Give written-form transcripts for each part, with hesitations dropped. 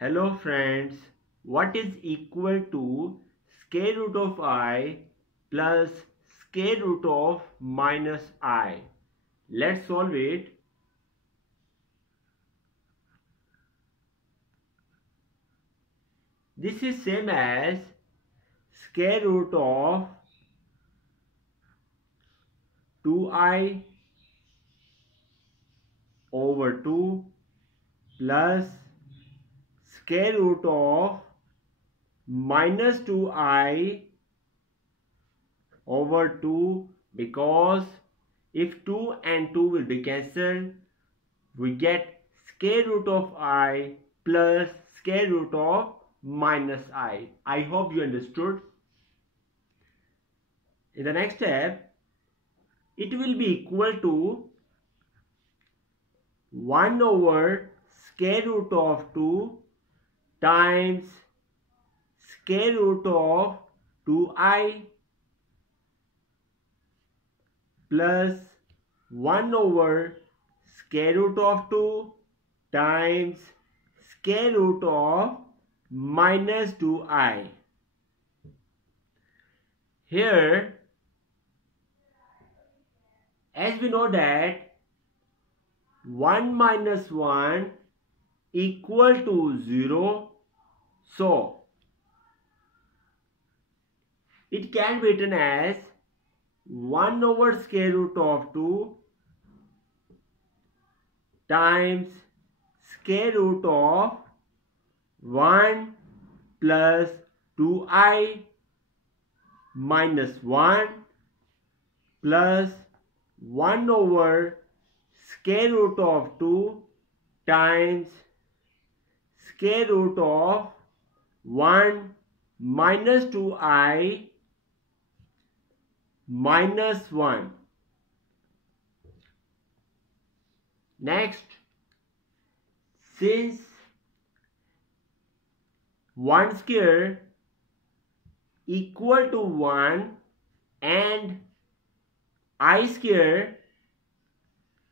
Hello friends, what is equal to square root of I plus square root of minus I? Let's solve it. This is same as square root of 2I over 2 plus square root of minus 2I over 2, because if 2 and 2 will be cancelled, we get square root of I plus square root of minus I. I hope you understood. In the next step, it will be equal to 1 over square root of 2 times square root of 2I plus 1 over square root of 2 times square root of minus 2I. Here, as we know that 1 minus 1 equal to 0, so it can be written as 1 over square root of 2 times square root of 1 plus 2I minus 1 plus 1 over square root of 2 times square root of 1 minus 2I minus 1. Next, since 1 square equal to 1 and I square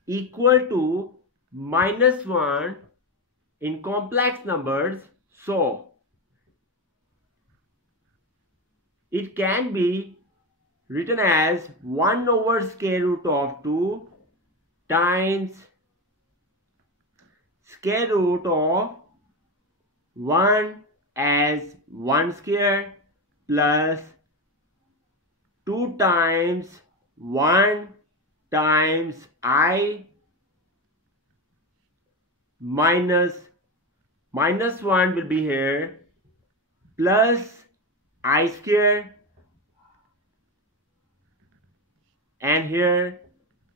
equal to minus 1 in complex numbers, so it can be written as 1 over square root of 2 times square root of 1 as 1 square plus 2 times 1 times I minus 1 will be here plus I square, and here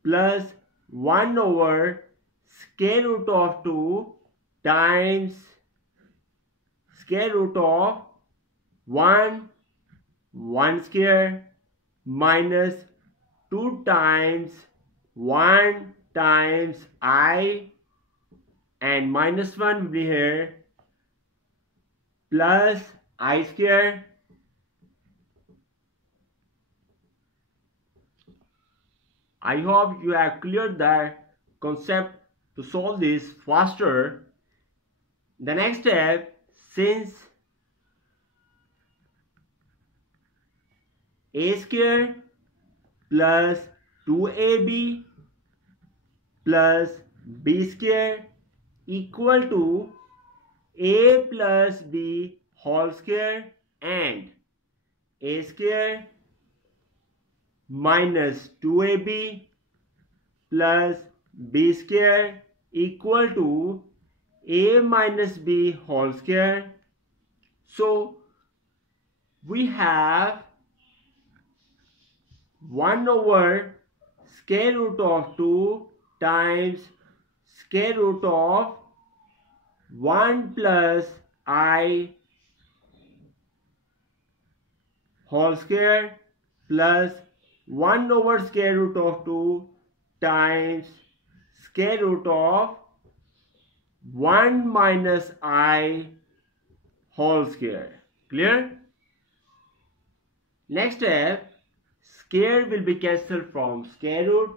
plus 1 over square root of 2 times square root of 1 square minus 2 times 1 times I, and minus 1 will be here plus I square. I hope you have cleared the concept to solve this faster. The next step, since a square plus 2ab plus b square equal to a plus b whole square and a square minus 2ab plus b square equal to a minus b whole square. So we have 1 over square root of 2 times square root of 1 plus I whole square plus 1 over square root of 2 times square root of 1 minus I whole square. Clear? Next step, square will be cancelled from square root.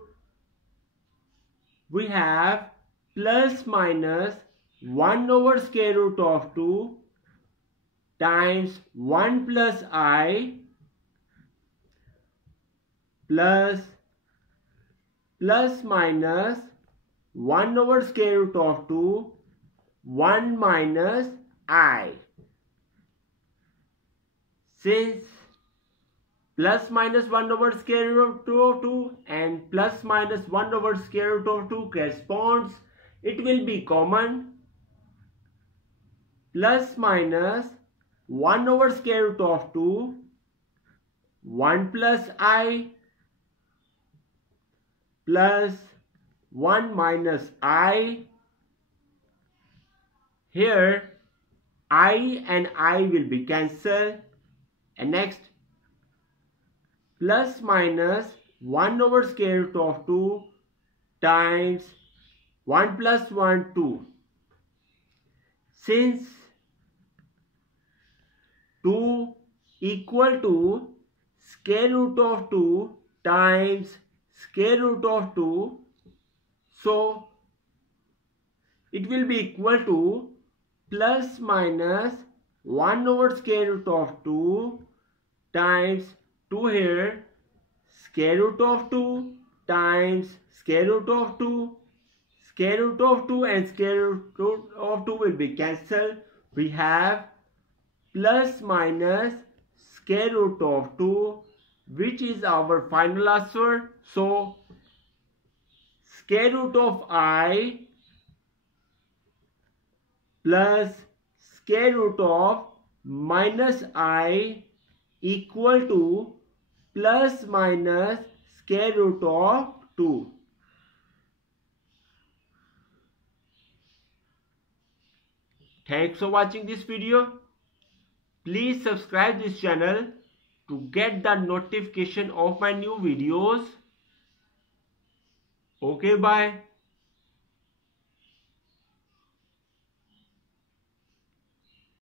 We have plus minus 1 over square root of 2 times 1 plus I plus minus 1 over square root of 2 1 minus I. Since plus minus 1 over square root of 2 and plus minus 1 over square root of 2 corresponds, it will be common. Plus minus 1 over square root of 2 1 plus I plus 1 minus I. Here I and I will be cancelled, and next plus minus 1 over square root of 2 times 1 plus 1 2. Since 2 equal to square root of 2 times square root of 2, so it will be equal to plus minus 1 over square root of 2 times 2 here, square root of 2 times square root of 2, square root of 2 and square root of 2 will be cancelled. We have plus minus square root of 2, which is our final answer. So square root of I plus square root of minus I equal to plus minus square root of 2. Thanks for watching this video. Please subscribe this channel to get the notification of my new videos. Okay, bye.